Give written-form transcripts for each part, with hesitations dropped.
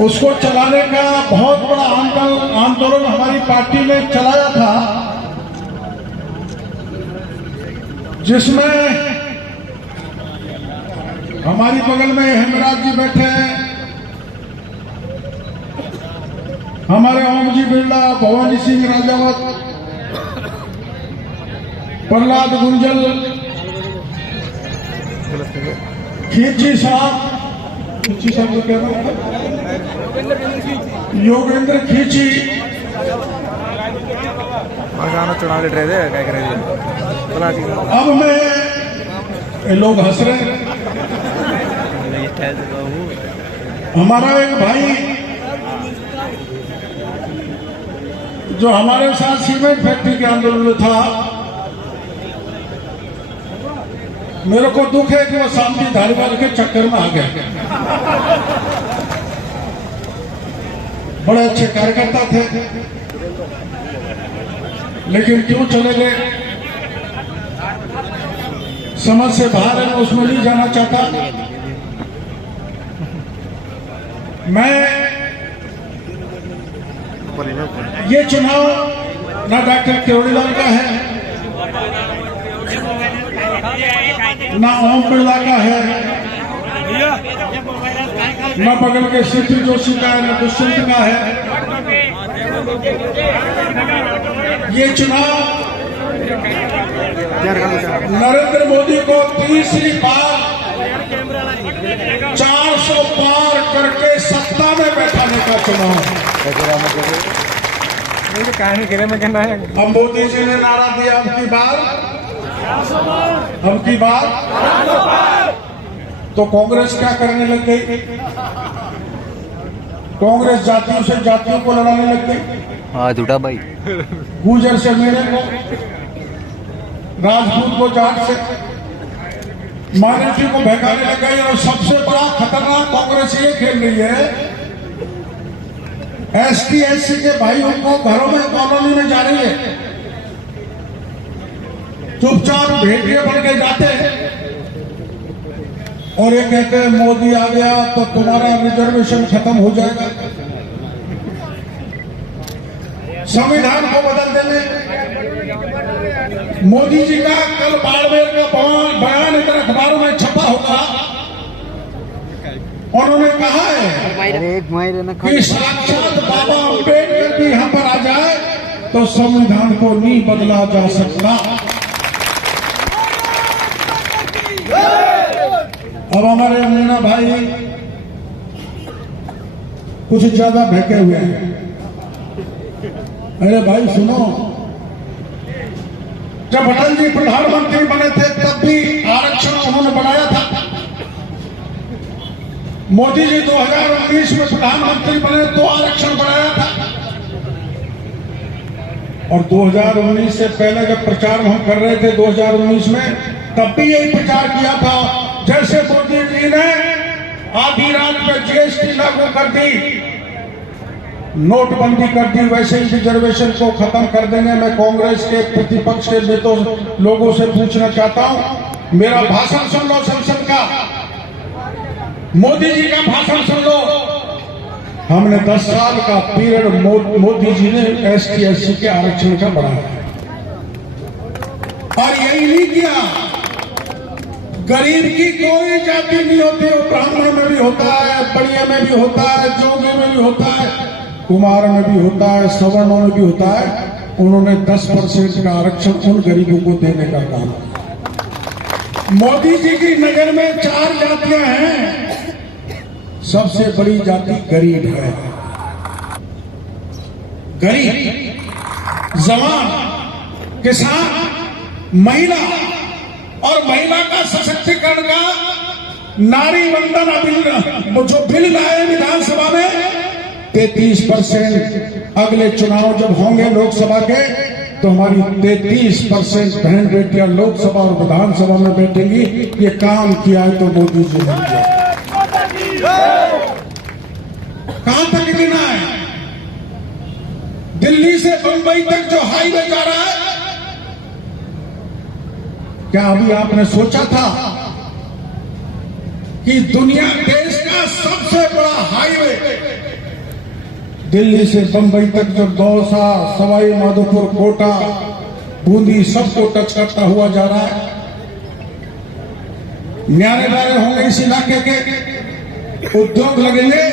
उसको चलाने का बहुत बड़ा आंदोलन हमारी पार्टी ने चलाया था, जिसमें हमारी बगल में हेमराज जी बैठे हैं, हमारे ओम जी बिरला, भवानी सिंह राजावत, प्रहलाद गुंजल, खींची साहब को क्या नाम है, योगेंद्र खींची, चुनाव लड़ रहे थे, क्या कर रहे थे। अब मैं ये लोग हंस रहे हैं। हमारा एक भाई जो हमारे साथ सीमेंट फैक्ट्री के आंदोलन में था, मेरे को दुख है कि वो शांति धारीवाल के चक्कर में आ गया। बड़े अच्छे कार्यकर्ता थे, लेकिन क्यों चले गए समझ से बाहर है, मैं उसमें नहीं जाना चाहता। मैं ये चुनाव ना डॉक्टर केवड़ीलाल का है, ना ओम बिरला का है, न बगल के सिद्धू जोशी का है, न दुष्यंत का है। ये चुनाव नरेंद्र मोदी को तीसरी बार 400 पार करके सत्ता में बैठाने का चुनाव। अब मोदी जी ने नारा दिया, अब की बार तो कांग्रेस क्या करने लग गई? कांग्रेस जातियों से जातियों को लड़ाने लग गई। हाँ झूठा भाई। गुजर से मेरे को, राजपूत को जाट से, माइनॉरिटी को भगाने लग गई। और सबसे बड़ा खतरनाक कांग्रेस ये खेल रही है, एसटी एससी के भाइयों को घरों में, कॉलोनी में जा रही है, चुपचाप भेड़िए बन के जाते हैं और ये कहते हैं मोदी आ गया तो तुम्हारा रिजर्वेशन खत्म हो जाएगा। संविधान को बदल देने, मोदी जी का कल बाड़मेर का बयान इधर अखबारों में छपा होगा। उन्होंने कहा है कि साक्षात बाबा अम्बेडकर भी यहां पर आ जाए तो संविधान को नहीं बदला जा सकता। अब हमारे मीना भाई कुछ ज्यादा बहके हुए हैं। अरे भाई सुनो, जब अटल जी प्रधानमंत्री बने थे तब भी आरक्षण उन्होंने बढ़ाया था। मोदी जी 2019 में प्रधानमंत्री बने तो आरक्षण बढ़ाया था। और 2019 से पहले जब प्रचार हम कर रहे थे 2019 में, तब भी यही प्रचार किया था। जैसे मोदी जी ने आधी रात में जीएसटी लागू कर दी, नोटबंदी कर दी, वैसे ही रिजर्वेशन को खत्म कर देंगे। मैं कांग्रेस के प्रतिपक्ष के नेताओं लोगों से पूछना चाहता हूं, मेरा भाषण सुन लो संसद का, मोदी जी का भाषण सुन लो। हमने 10 साल का पीरियड मोदी जी ने एसटी एससी के आरक्षण का बढ़ाया और यही नहीं किया। गरीब की कोई जाति नहीं होती, वो ब्राह्मण में भी होता है, बढ़िया में भी होता है, जोगी में भी होता है, कुमार में भी होता है, सवर्णों में भी होता है। उन्होंने 10% का आरक्षण उन गरीबों को देने का काम किया। मोदी जी की नजर में 4 जातियां हैं, सबसे बड़ी जाति गरीब है। गरीब, जवान, किसान, महिला, और महिला का सशक्तिकरण का नारी वंदन बिल जो बिल लाए विधानसभा में 33%। अगले चुनाव जब होंगे लोकसभा के तो हमारी 33% बहन बेटियां लोकसभा और विधानसभा में बैठेंगी। ये काम किया है तो मोदी जी ने किया। कहां तक गिना है? दिल्ली से बंबई तक जो हाईवे जा रहा है, क्या अभी आपने सोचा था कि दुनिया देश का सबसे बड़ा हाईवे दिल्ली से बंबई तक जो दौसा, सवाई माधोपुर, कोटा, बूंदी सबको टच करता हुआ जा रहा है। न्यारे नारे होंगे इस इलाके के, उद्योग लगेंगे।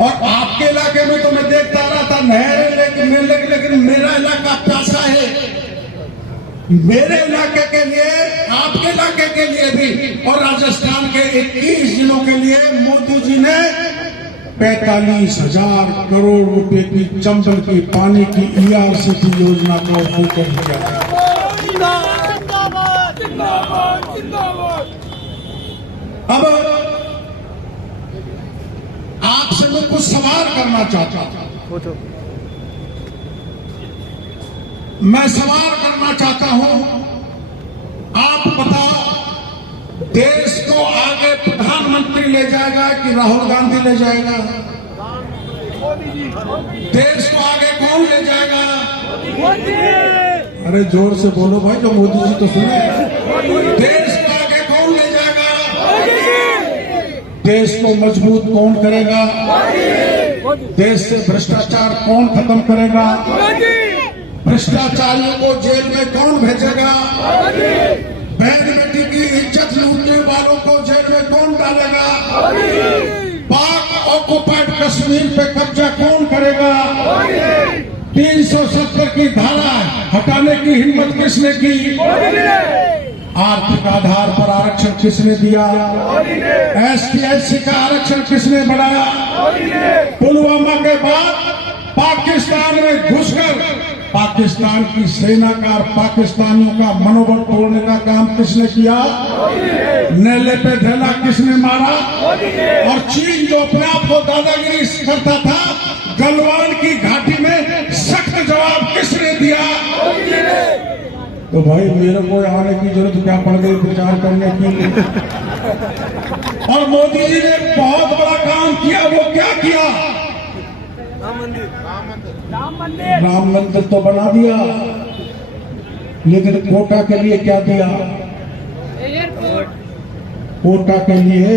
और आपके इलाके में तो मैं देखता रहा था नहरें, लेकिन मेरा इलाका प्यासा है। मेरे इलाके के लिए, आपके इलाके के लिए भी और राजस्थान के 21 जिलों के लिए मोदी जी ने 45,000 करोड़ रुपए की चंबल की पानी की ERCP योजना को शुरू कर दिया है। अब आपसे मैं कुछ सवाल करना चाहता हूं। मैं सवाल करना चाहता हूं, आप बताओ, देश को आगे प्रधानमंत्री ले जाएगा कि राहुल गांधी ले जाएगा? देश को आगे कौन ले जाएगा? अरे जोर से बोलो भाई, जो मोदी जी तो सुने। देश को आगे कौन ले जाएगा? देश को मजबूत कौन करेगा? देश से भ्रष्टाचार कौन खत्म करेगा? भ्रष्टाचारियों को जेल में कौन भेजेगा? बहन बेटी की इज्जत लूटने वालों को जेल में कौन डालेगा? पाक ऑक्युपाइड कश्मीर पे कब्जा कौन करेगा? 370 की धारा हटाने की हिम्मत किसने की? आर्थिक आधार पर आरक्षण किसने दिया? ST/SC का आरक्षण किसने बढ़ाया? पुलवामा के बाद पाकिस्तान में घुसकर पाकिस्तान की सेना का और पाकिस्तानियों का मनोबल तोड़ने का काम किसने किया? नेले पे ढेला किसने मारा? और चीन जो अपने आप को दादागिरी करता था, गलवान की घाटी में सख्त जवाब किसने दिया? तो भाई मेरे को आने की जरूरत क्या पड़ गई प्रचार करने की? और मोदी जी ने बहुत बड़ा काम किया। वो क्या किया? राम मंदिर तो बना दिया, लेकिन कोटा के लिए क्या दिया? कोटा के लिए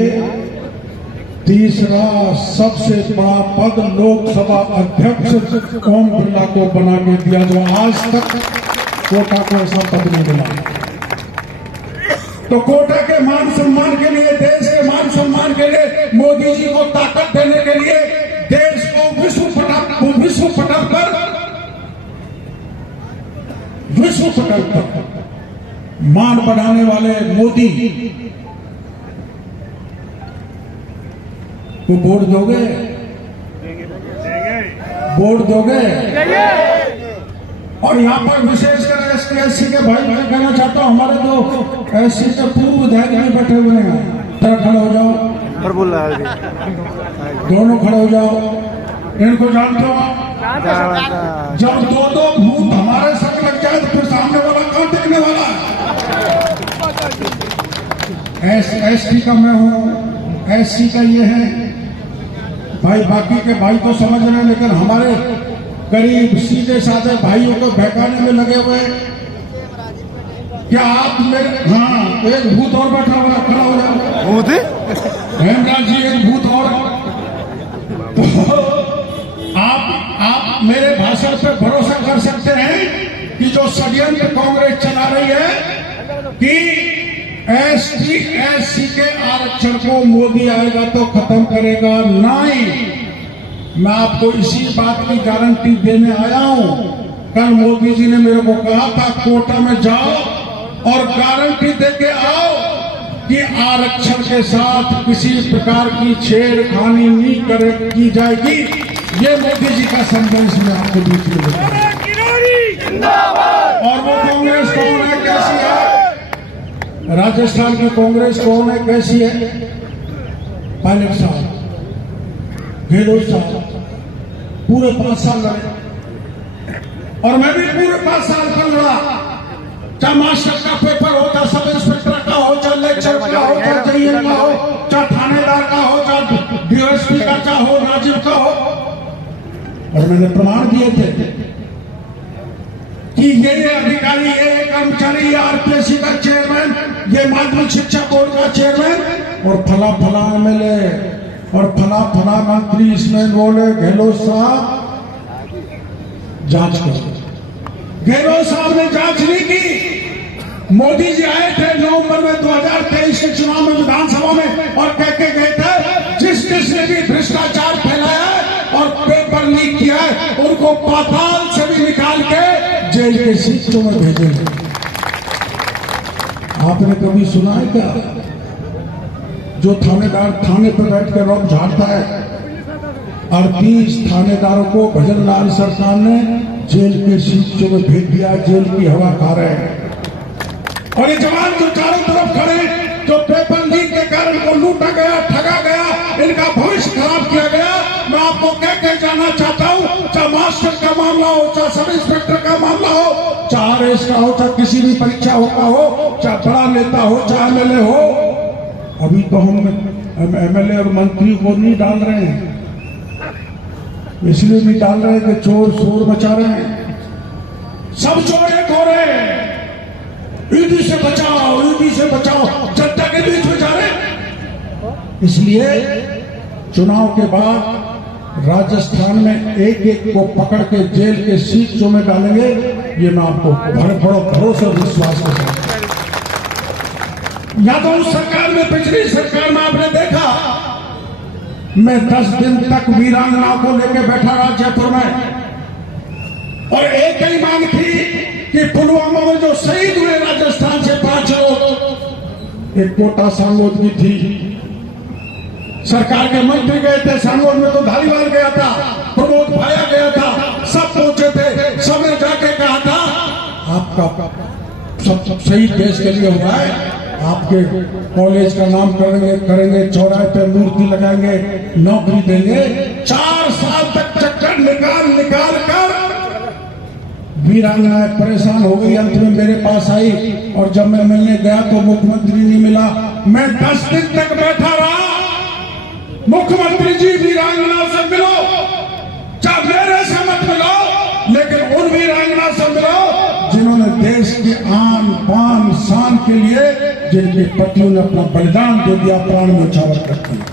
तीसरा सबसे बड़ा पद लोकसभा अध्यक्ष ओम बिरला को बना के दिया, जो आज तक कोटा को ऐसा पद नहीं मिला। तो कोटा के मान सम्मान के लिए, देश के मान सम्मान के लिए, मोदी जी को ताकत देने के लिए, देश को विश्व पटल पर मान बढ़ाने वाले मोदी को वोट दोगे? वोट दोगे? और यहाँ पर विशेषकर ST/SC के भाई मैं कहना चाहता हूँ, हमारे तो SC के पूर्व विधायक भी बैठे हुए हैं। जरा खड़े हो जाओ। और बोल रहा है दोनों खड़े हो जाओ। इनको जानते हो? जब दो भूत हमारे साथ लग जाए तो फिर सामने वाला कौन देखने वाला है? ST का मैं हूँ, SC का ये है भाई। बाकी के भाई तो समझ रहे हैं, लेकिन हमारे गरीब सीधे साधे भाइयों को बहकाने में लगे हुए। क्या आप मेरे, हाँ एक भूत और बैठा हुआ, खड़ा हो जाओ। हेमराज जी एक भूत और। तो आप मेरे भाषण पे भरोसा कर सकते हैं कि जो षड्यंत्र कांग्रेस चला रही है कि ST/SC के आरक्षण को मोदी आएगा तो खत्म करेगा, नहीं। मैं आपको इसी बात की गारंटी देने आया हूं। कल मोदी जी ने मेरे को कहा था कोटा में जाओ और गारंटी देके आओ कि आरक्षण के साथ किसी प्रकार की छेड़खानी नहीं की जाएगी। ये मोदी जी का संदेश मैं आपको बीच में देता हूं। और वो कांग्रेस कौन है, कैसी है? राजस्थान की कांग्रेस कौन है, कैसी है? पायलट साहब, गहलोत साहब पूरे 5 साल लड़े, और मैं भी पूरे 5 साल तक लड़ा। चाहे मास्टर का पेपर हो, चाहे सब इंस्पेक्टर का हो, चाहे लेक्चर का हो, चाहे JN का हो, चाहे थानेदार का हो, चाहे DSP का, चाहे हो राजीव का हो। और मैंने प्रमाण दिए थे कि ये कर्मचारी, RPSC का चेयरमैन, ये माध्यमिक शिक्षा बोर्ड का चेयरमैन, और फला फला एमएलए और फला फला मंत्री इसमें बोले गहलोत साहब जांच करो। गहलोत साहब ने जांच नहीं की। मोदी जी आए थे नवंबर में 2023 के चुनाव में विधानसभा में और कह के गए थे जिस किसने भी भ्रष्टाचार फैलाया है और पेपर लीक किया है उनको पाताल से भी निकाल के जेल के सीटों में भेजेंगे। आपने कभी सुना है क्या जो थानेदार थाने पर बैठ कर रौब झाड़ता है? 38 थानेदारों को भजनलाल सरकार ने जेल के सीटों में भेज दिया, जेल की हवा खा रहे हैं। और ये जवान जो चारों तरफ खड़े जो पेपर लीक के कारण को लूटा गया, ठगा गया, इनका भविष्य खराब किया गया, मैं आपको कह के जाना चाहता हूं, चाहे मास्टर का मामला हो, चाहे सब इंस्पेक्टर का मामला हो, चाहे आरएस का हो, चाहे किसी भी परीक्षा होता हो, चाहे बड़ा नेता हो, चाहे एमएलए हो, अभी तो हम एमएलए और मंत्री को नहीं डाल रहे हैं, इसलिए नहीं डाल रहे हैं कि चोर शोर मचा रहे हैं। सब चोर एक हो रहे हैं। ईडी से बचाओ, ईडी से बचाओ, जनता के बीच में जा रहे। इसलिए चुनाव के बाद राजस्थान में एक एक को पकड़ के जेल के सीटों में डालेंगे, ये मैं आपको बड़ा भरोसा और विश्वास के साथ। या तो उस सरकार में, पिछली सरकार में आपने देखा, मैं 10 दिन तक वीरांगनाओं को लेकर बैठा रहा जयपुर में और एक ही मांग थी कि पुलवामा में जो शहीद हुए राजस्थान से 5 लोग, एक कोटा सांगोद की थी। सरकार के मंत्री गए थे सांगोद में, तो धारीवाल गया था, प्रमोद भाया गया था, सब पहुंचे थे। सबने जाके कहा था आपका सब शहीद देश के लिए हुआ है, आपके कॉलेज का नाम करेंगे, चौराहे पे मूर्ति लगाएंगे, नौकरी देंगे। 4 साल तक चक्कर निकाल कर वीरांगनाएं परेशान हो गई। अंत में मेरे पास आई और जब मैं मिलने गया तो मुख्यमंत्री नहीं मिला। मैं 10 दिन तक बैठा रहा, मुख्यमंत्री जी वीरांगनाओं से मिलो, चाहे मेरे से मत मिलो, लेकिन उन वीरांगनाओं से मिलो जिन्होंने देश के आन बान शान के लिए, जिनके पतियों ने अपना बलिदान दे दिया, प्राण में न्यौछावर कर दिया।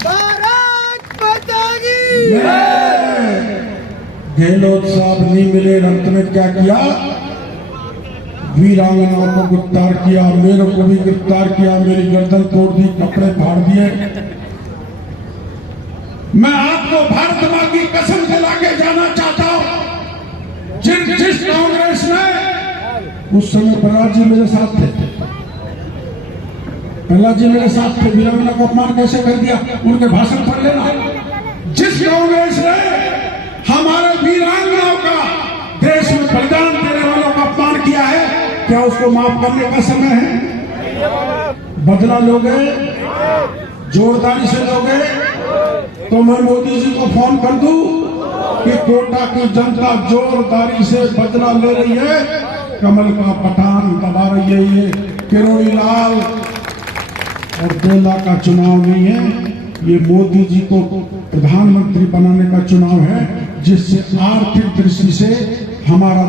गहलोत साहब नहीं मिले, अंत में क्या किया? वीरांगनाओं को गिरफ्तार किया, मेरे को भी गिरफ्तार किया, मेरी गर्दन तोड़ दी, कपड़े फाड़ दिए। मैं आपको भारत मां की कसम दिला के जाना चाहता हूं, जिस कांग्रेस ने उस समय प्रहलाद जी मेरे साथ थे, प्रहलाद जी मेरे साथ थे, वीरांगना को अपमान कैसे कर दिया, उनके भाषण पढ़ लेना। जिस कांग्रेस ने हमारे वीरांगनाओं का, देश में बलिदान देने वालों का अपमान किया है, क्या उसको माफ करने का समय है? बदला लोगे, जोरदारी से लोगे, तो मैं मोदी जी को फोन कर दूं कि कोटा की जनता जोरदारी से बदला ले रही है, कमल का पठान दबा रही है। ये किरोड़ी लाल और बेला का चुनाव नहीं है, ये मोदी जी को प्रधानमंत्री बनाने का चुनाव है, जिससे आर्थिक दृष्टि से हमारा